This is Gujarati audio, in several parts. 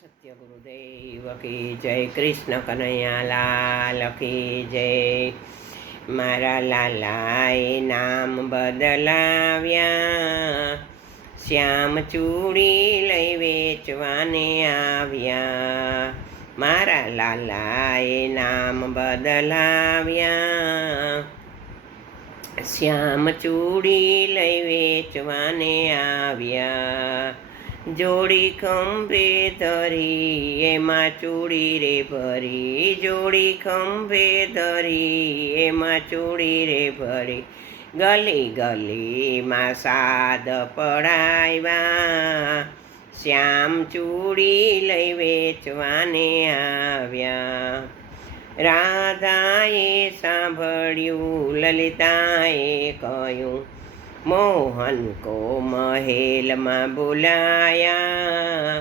સત્ય ગુરુદેવ કી જય, કૃષ્ણ કનૈયા લાલ કી જય। મારા લાલાએ નામ બદલાવ્યા, શ્યામ ચૂડી લઈ વેચવાને આવ્યા। મારા લાલાએ નામ બદલાવ્યા, શ્યામ ચૂડી લઈ વેચવાને આવ્યા। જોડી ખંભે ધરી એમાં ચૂડી રે ભરી, જોડી ખંભે ધરી એમાં ચૂડી રે ભરી, ગલી ગલીમાં સાદ પડાવ્યા, શ્યામ ચૂડી લઈ વેચવાને આવ્યા। રાધાએ સાંભળ્યું, લલિતાએ કહ્યું, મોહન કો મહેલમાં બોલાયા,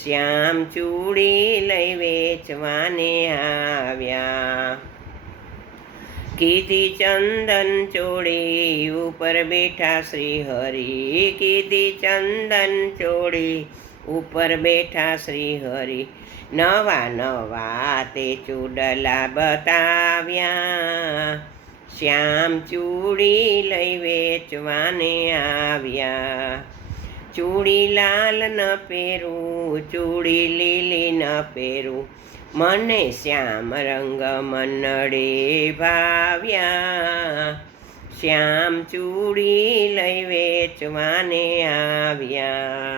શ્યામ ચૂડી લઈ વેચવાને આવ્યા। કીધી ચંદન ચોળી ઉપર બેઠા શ્રી હરિ, કીધી ચંદન ચોળી ઉપર બેઠા શ્રી હરિ, નવા નવા તે ચૂડલા બતાવ્યા, શ્યામ ચૂડી લઈ વેચવાને આવ્યા। ચૂડી લાલ ન પહેરું, ચૂડી લીલી ન પહેરું, મને શ્યામ રંગ મનડે ભાવ્યા, શ્યામ ચૂડી લઈ વેચવાને આવ્યા।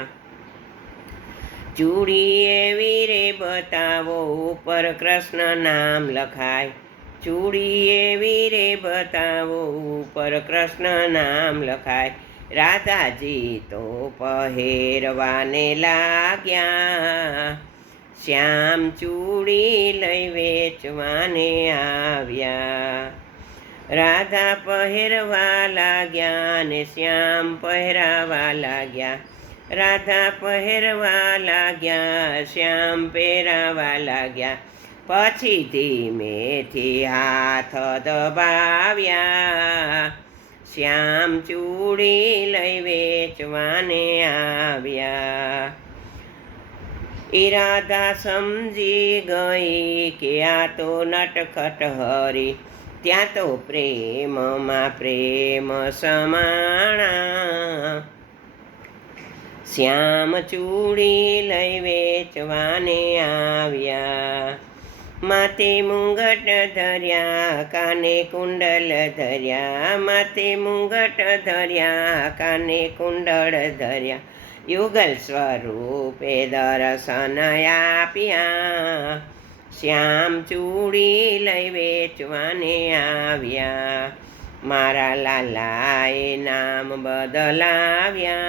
ચૂડી એવી રે બતાવો ઉપર કૃષ્ણ નામ લખાય, ચૂડી એવી રે બતાવો ઉપર કૃષ્ણ નામ લખાય, રાધાજી તો પહેરવાને લાગ્યા, શ્યામ ચૂડી લઈ વેચવાને આવ્યા। રાધા પહેરવા લાગ્યા ને શ્યામ પહેરાવા લાગ્યા, રાધા પહેરવા લાગ્યા, શ્યામ પહેરાવા લાગ્યા, પછી ધીમેથી હાથ દબાવ્યા, શ્યામ ચૂડી લઈ વેચવાને આવ્યા। એ રાધા સમજી ગઈ કે આ તો નટખટ હરી, ત્યાં તો પ્રેમમાં પ્રેમ સમાણા, શ્યામ ચૂડી લઈ વેચવાને આવ્યા। માથે મુંગટ ધર્યા, કાને કુંડલ ધર્યા, માથે મુંગટ ધર્યા, કાને કુંડળ ધર્યા, યુગલ સ્વરૂપે દર્શન આપ્યા, શ્યામ ચૂડી લઈ વેચવાને આવ્યા। મારા લાલાએ નામ બદલાવ્યા,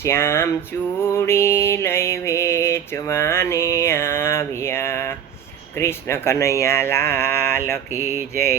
શ્યામ ચૂડી લઈ વેચવાને આવ્યા। કૃષ્ણ કનૈયા લાલ કી જય।